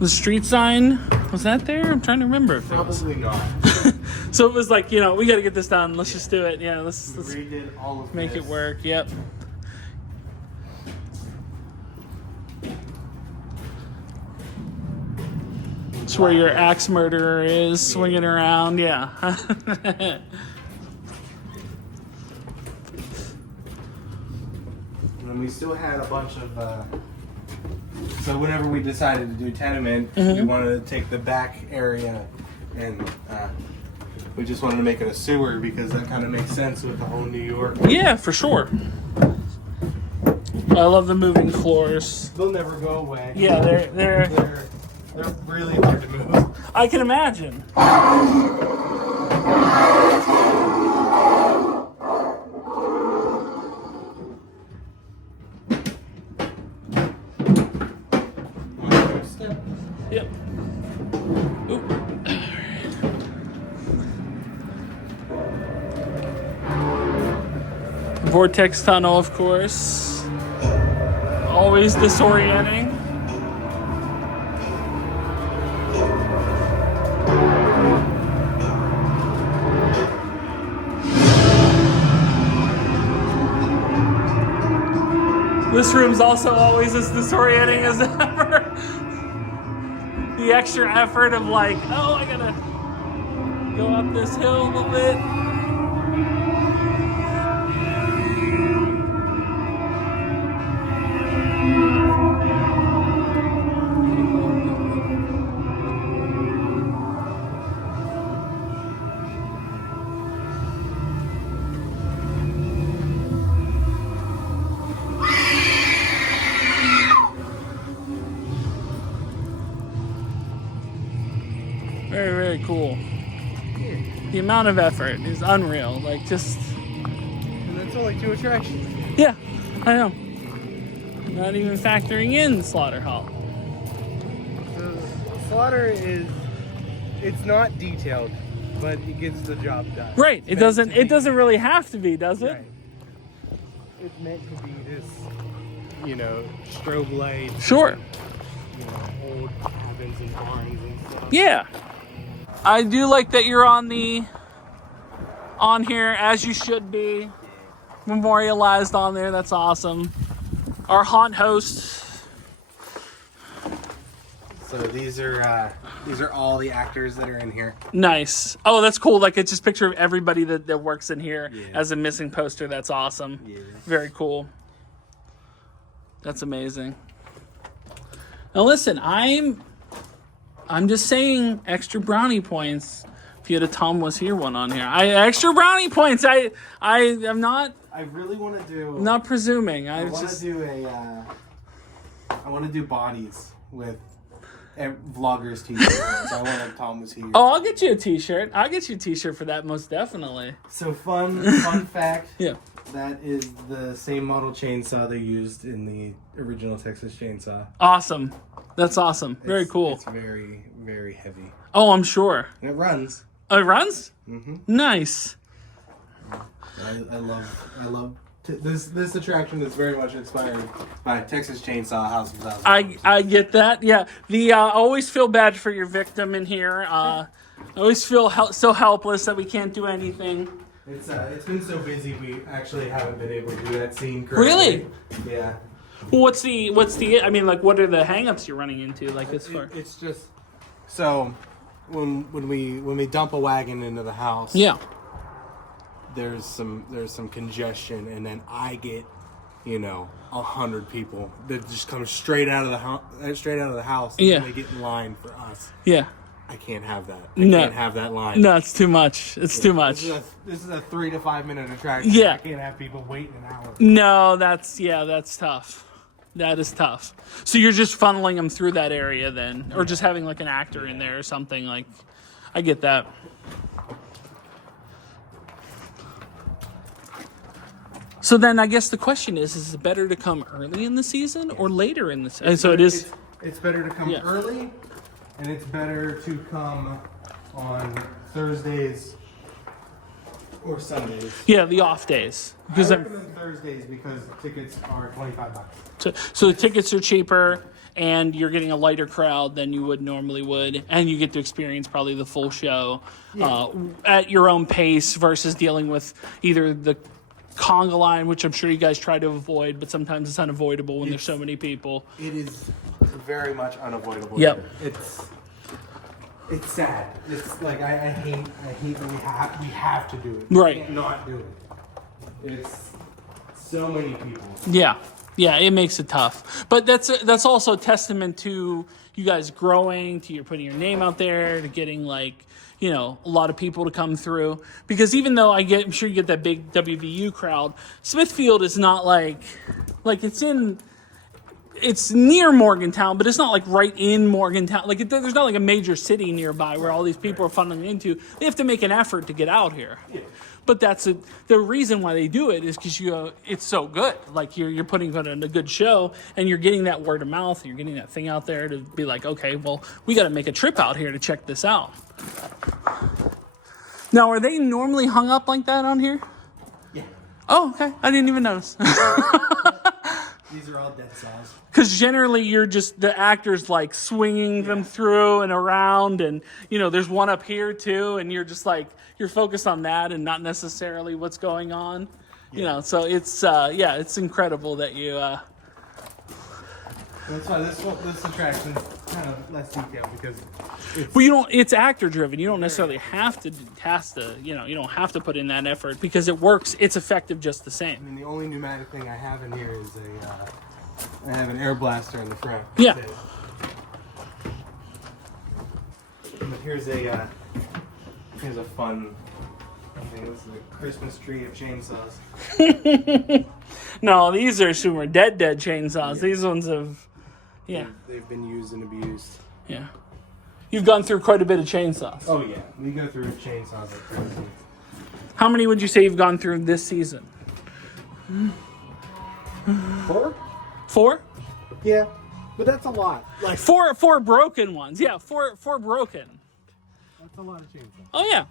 The street sign, was that there? I'm trying to remember if it was. Probably not. So it was like, we got to get this done. Let's just do it. Yeah, let's Redid all of make this. it work. Yep. It's where your axe murderer is swinging around. Yeah. And we still had a bunch of. So whenever we decided to do tenement, we Mm-hmm. wanted to take the back area, and we just wanted to make it a sewer because that kind of makes sense with the whole New York. Yeah, for sure. I love the moving floors. They'll never go away. Yeah, they're They're really hard to move. I can imagine. Yep. Oop. Vortex tunnel, of course. Always disorienting. This room's also always as disorienting as ever. The extra effort of like, oh, I gotta go up this hill a little bit. Very, very cool. The amount of effort is unreal. Like, just. And that's only 2 attractions. Yeah, I know. Not even factoring in Slaughter Hall. The slaughter it's not detailed, but it gets the job done. Right. It doesn't really have to be, does it? Right. It's meant to be this, strobe light. Sure. Old cabins and barns and stuff. Yeah. I do like that you're on here as you should be. Memorialized on there. That's awesome. Our haunt host. So these are all the actors that are in here. Nice. Oh, that's cool. Like, it's just a picture of everybody that works in here Yeah. as a missing poster. That's awesome. Yeah. Very cool. That's amazing. Now listen, I'm just saying extra brownie points if you had a TomWasHere one on here. Extra brownie points. I'm not I really want to do. not presuming. I want to do a I want to do bodies with vloggers t-shirts. So I want a TomWasHere. Oh, I'll get you a t-shirt. I'll get you a t-shirt for that, most definitely. So fun fact. Yeah. That is the same model chainsaw they used in the original Texas Chainsaw. Awesome. That's awesome. Very cool. It's very, very heavy. Oh, I'm sure. And it runs. Oh, it runs? Mm-hmm. Nice. I love this attraction is very much inspired by Texas Chainsaw House of Thousand. I get that. Yeah. I always feel bad for your victim in here. I always feel so helpless that we can't do anything. It's been so busy we actually haven't been able to do that scene correctly. Really? Yeah. Well, what's the I mean, like, what are the hang-ups you're running into, like, as far? It's just so when we dump a wagon into the house. Yeah. There's some congestion, and then I get 100 people that just come straight out of the house. Yeah. And they get in line for us. Yeah. I can't have that. I No. can't have that line. No, it's too much. It's too much. This is a 3 to 5 minute attraction. Yeah. I can't have people waiting an hour. No, that's tough. That is tough. So you're just funneling them through that area then, or just having like an actor in there or something. Like, I get that. So then I guess the question is it better to come early in the season or later in the season? So it is. It's better to come early, and it's better to come on Thursdays or Sundays. Yeah, the off days. I recommend Thursdays because tickets are $25. So the tickets are cheaper, and you're getting a lighter crowd than you normally would, and you get to experience probably the full show at your own pace versus dealing with either the conga line, which I'm sure you guys try to avoid, but sometimes it's unavoidable when there's so many people. It is very much unavoidable. Yep. It's sad. It's like I hate that we have to do it. Right. We can't not do it. It's so many people. Yeah, it makes it tough. But that's also a testament to you guys growing, to you putting your name out there, to getting like, a lot of people to come through. Because even though I'm sure you get that big WVU crowd, Smithfield is not like it's near Morgantown, but it's not like right in Morgantown. Like there's not like a major city nearby where all these people are funneling into. They have to make an effort to get out here. Yeah. But the reason why they do it is because it's so good. Like you're putting on a good show, and you're getting that word of mouth. And you're getting that thing out there to be like, okay, well, we got to make a trip out here to check this out. Now, are they normally hung up like that on here? Yeah. Oh, okay. I didn't even notice. These are all dead saws. Because generally you're just the actors like swinging them through and around, and there's one up here too, and you're just like you're focused on that and not necessarily what's going on. So it's it's incredible that you. That's why this attraction is kind of less detailed because. It's actor driven. You don't necessarily have to you don't have to put in that effort because it works. It's effective just the same. I mean, the only pneumatic thing I have in here is I have an air blaster in the front. Yeah. But here's a fun thing. This is a Christmas tree of chainsaws. No, these are super dead chainsaws. Yeah. These ones have, They've been used and abused. Yeah. You've gone through quite a bit of chainsaws. Oh yeah, we go through chainsaws like crazy. How many would you say you've gone through this season? 4? 4? Yeah, but that's a lot. Like four broken ones. Yeah, four broken. That's a lot of chainsaws. Oh yeah.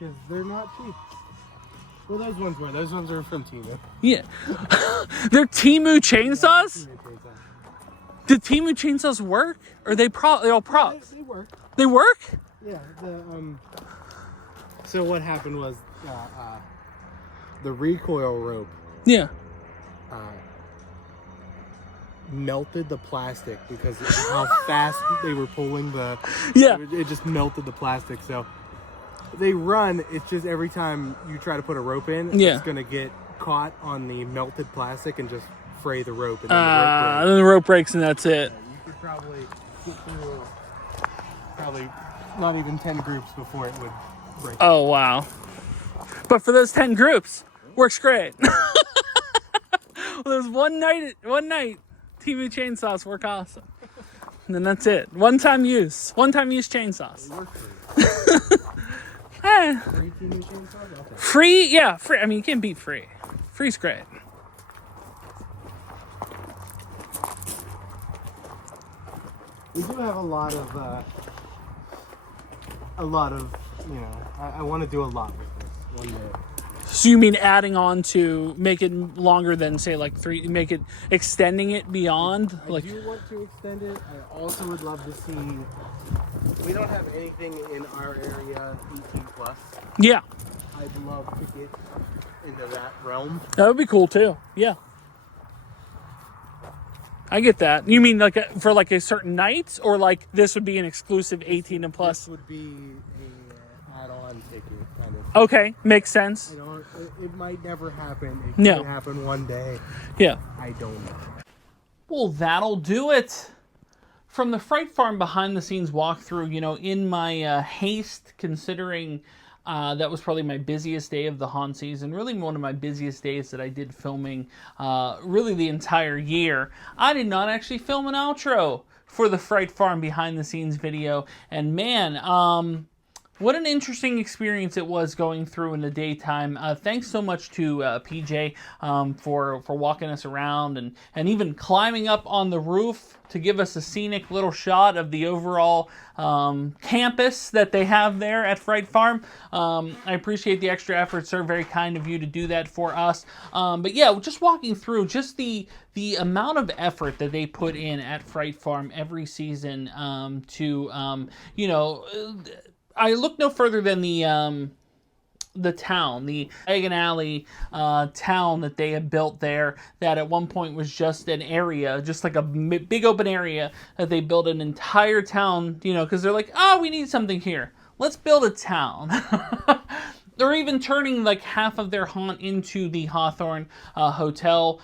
Because they're not cheap. Well, those ones were. Those ones are from Temu. Yeah. They're Temu chainsaws? Did Temu chainsaws work? Or they're all props? They work. They work? Yeah. So what happened was the recoil rope. Yeah. Melted the plastic because of how fast they were pulling the. Yeah. It just melted the plastic. So they run. It's just every time you try to put a rope in, it's gonna get caught on the melted plastic and just fray the rope. And then the rope breaks and that's it. You could probably get through not even 10 groups before it would break. Oh wow! But for those 10 groups, works great. Well, there's one night, Timu chainsaws work awesome. And then that's it. One-time use chainsaws. Free Timu chainsaws? Okay. Free, yeah, free. I mean, you can't beat free. Free's great. We do have a lot of, you know, I want to do a lot with this one day. So you mean adding on to make it longer than, say, like 3, make it, extending it beyond? I do want to extend it. I also would love to see, we don't have anything in our area 18 plus. Yeah. I'd love to get into that realm. That would be cool too. Yeah. I get that. You mean like for like a certain night, or like this would be an exclusive 18 and plus? This would be a add-on ticket kind of. Okay, makes sense. You know, it might never happen. It No. could happen one day. Yeah. I don't know. Well, that'll do it. From the Fright Farm behind the scenes walkthrough, you know, in my haste, considering that was probably my busiest day of the haunt season, really one of my busiest days that I did filming really the entire year. I did not actually film an outro for the Fright Farm behind the scenes video, and man, what an interesting experience it was going through in the daytime. Thanks so much to PJ for walking us around and even climbing up on the roof to give us a scenic little shot of the overall campus that they have there at Fright Farm. I appreciate the extra effort, sir. Very kind of you to do that for us. But yeah, just walking through, just the amount of effort that they put in at Fright Farm every season to, you know, I look no further than the town, the Egg and Alley town that they had built there, that at one point was just an area, just like a big open area that they built an entire town, you know, because they're like, oh, we need something here. Let's build a town. They're even turning like half of their haunt into the Hawthorne Hotel,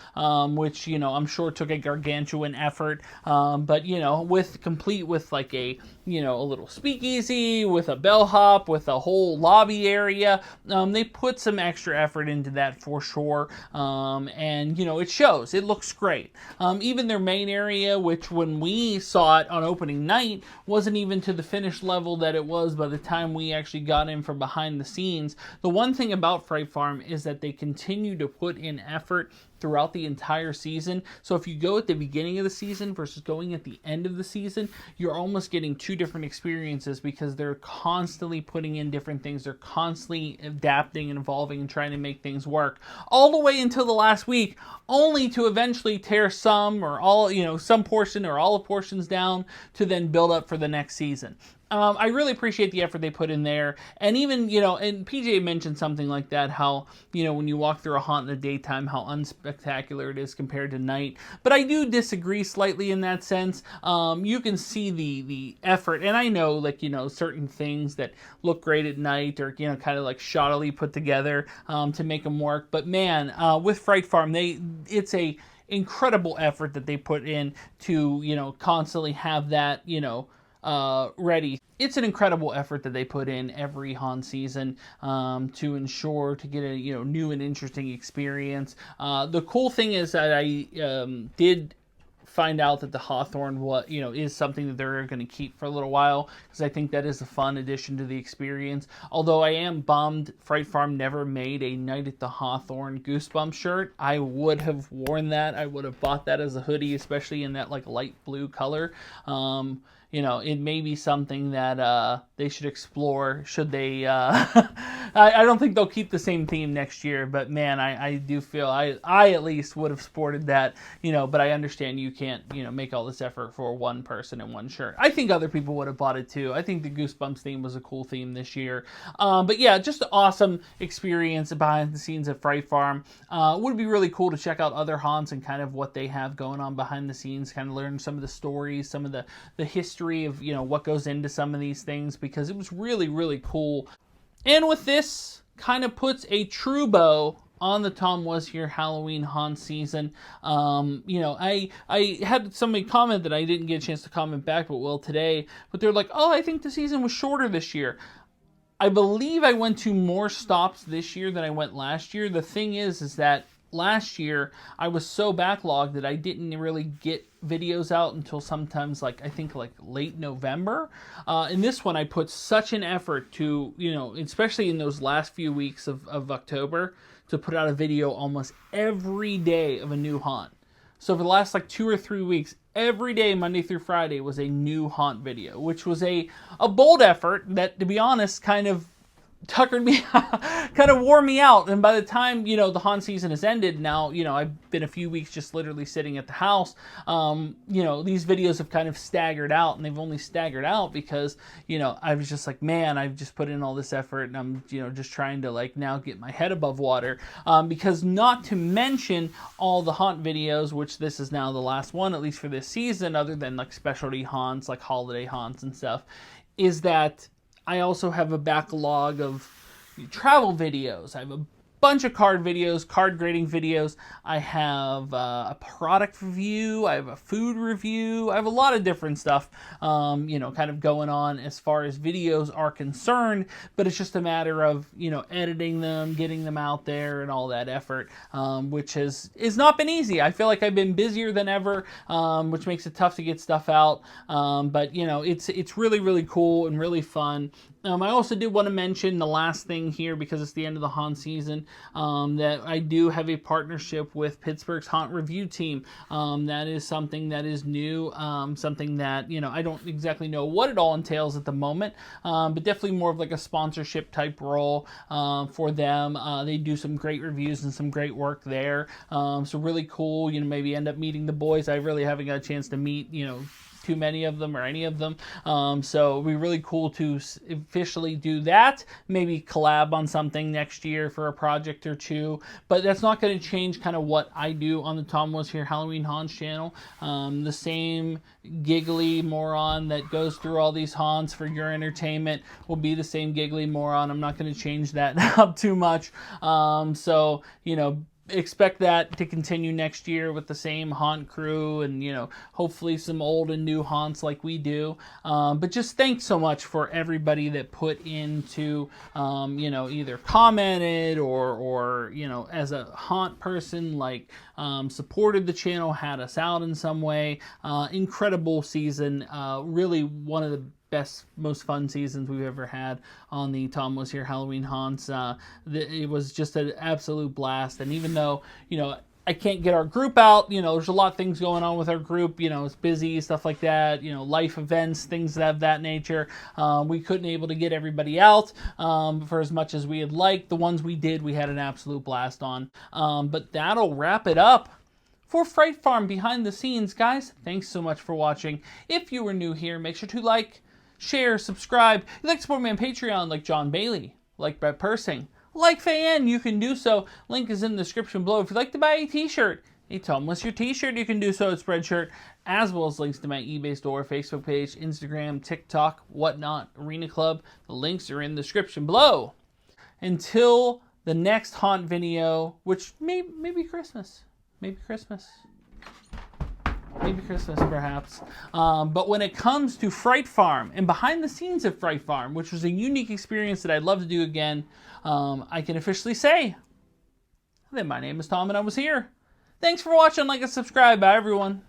which, you know, I'm sure took a gargantuan effort. But, you know, complete with like a, you know, a little speakeasy, with a bellhop, with a whole lobby area. They put some extra effort into that for sure. And, you know, it shows. It looks great. Even their main area, which when we saw it on opening night, wasn't even to the finished level that it was by the time we actually got in from behind the scenes. The one thing about Fright Farm is that they continue to put in effort throughout the entire season. So if you go at the beginning of the season versus going at the end of the season, you're almost getting two different experiences because they're constantly putting in different things. They're constantly adapting and evolving and trying to make things work all the way until the last week, only to eventually tear some or all, you know, some portion or all the portions down to then build up for the next season. I really appreciate the effort they put in there. And even, you know, and PJ mentioned something like that, how, you know, when you walk through a haunt in the daytime, how unspectacular it is compared to night. But I do disagree slightly in that sense. You can see the effort. And I know, like, you know, certain things that look great at night or, you know, kind of like shoddily put together to make them work. But man, with Fright Farm, it's a incredible effort that they put in to, you know, constantly have that, you know, ready. It's an incredible effort that they put in every haunt season to ensure to get a, you know, new and interesting experience. The cool thing is that I did find out that the Hawthorne, you know, is something that they're going to keep for a little while, because I think that is a fun addition to the experience. Although I am bummed Fright Farm never made a Night at the Hawthorne Goosebumps shirt. I would have worn that. I would have bought that as a hoodie, especially in that like light blue color. You know, it may be something that they should explore. Should they? I don't think they'll keep the same theme next year. But man, I do feel I at least would have sported that. You know, but I understand you can't, you know, make all this effort for one person and one shirt. I think other people would have bought it too. I think the Goosebumps theme was a cool theme this year. But yeah, just an awesome experience behind the scenes at Fright Farm. Would be really cool to check out other haunts and kind of what they have going on behind the scenes. Kind of learn some of the stories, some of the history of, you know, what goes into some of these things, because it was really, really cool. And with this, kind of puts a true bow on the TomWasHere Halloween haunt season. You know, I had somebody comment that I didn't get a chance to comment back, but will today. But they're like, oh, I think the season was shorter this year. I believe I went to more stops this year than I went last year. The thing is that last year I was so backlogged that I didn't really get videos out until sometimes I think late November. In this one I put such an effort to, especially in those last few weeks of October, to put out a video almost every day of a new haunt. So for the last 2 or 3 weeks, every day, Monday through Friday, was a new haunt video, which was a bold effort that, to be honest, kind of tuckered me, kind of wore me out. And by the time, the haunt season has ended now, I've been a few weeks just literally sitting at the house. These videos have kind of staggered out, and they've only staggered out because, I was just like, man, I've just put in all this effort, and I'm, just trying to now get my head above water. Because not to mention all the haunt videos, which this is now the last one, at least for this season, other than specialty haunts, like holiday haunts and stuff, is that I also have a backlog of travel videos. I have a bunch of card videos, card grading videos. I have a product review. I have a food review. I have a lot of different stuff, kind of going on as far as videos are concerned. But it's just a matter of, editing them, getting them out there, and all that effort, which has not been easy. I feel like I've been busier than ever, which makes it tough to get stuff out. But it's really, really cool and really fun. I also did want to mention the last thing here, because it's the end of the haunt season, that I do have a partnership with Pittsburgh's Haunt Review Team. That is something that is new, something that, I don't exactly know what it all entails at the moment, but definitely more of a sponsorship type role for them. They do some great reviews and some great work there. So really cool, maybe end up meeting the boys. I really haven't got a chance to meet, too many of them or any of them. So it'd be really cool to officially do that. Maybe collab on something next year for a project or two. But that's not going to change kind of what I do on the TomWasHere Halloween Haunts channel. The same giggly moron that goes through all these haunts for your entertainment will be the same giggly moron. I'm not going to change that up too much. So, expect that to continue next year with the same haunt crew and, hopefully some old and new haunts like we do. But just thanks so much for everybody that put into, either commented or as a haunt person, supported the channel, had us out in some way. Incredible season. Really one of the best, most fun seasons we've ever had on the TomWasHere Halloween Haunts. It was just an absolute blast. And even though, I can't get our group out, there's a lot of things going on with our group, it's busy, stuff like that, life events, things of that nature. We couldn't able to get everybody out for as much as we had liked. The ones we did, we had an absolute blast on. But that'll wrap it up for Fright Farm Behind the Scenes. Guys, thanks so much for watching. If you were new here, make sure to like, share, subscribe. If you'd like to support me on Patreon, like John Bailey, like Brett Persing, like Fan, you can do so. Link is in the description below. If you'd like to buy a t-shirt, a TomWasHere t-shirt, you can do so at Spreadshirt, as well as links to my eBay store, Facebook page, Instagram, TikTok, whatnot, Arena Club. The links are in the description below. Until the next haunt video, which maybe Christmas. Maybe Christmas. Maybe Christmas, perhaps. But when it comes to Fright Farm and behind the scenes of Fright Farm, which was a unique experience that I'd love to do again, I can officially say that my name is Tom and I was here. Thanks for watching. Like and subscribe. Bye, everyone.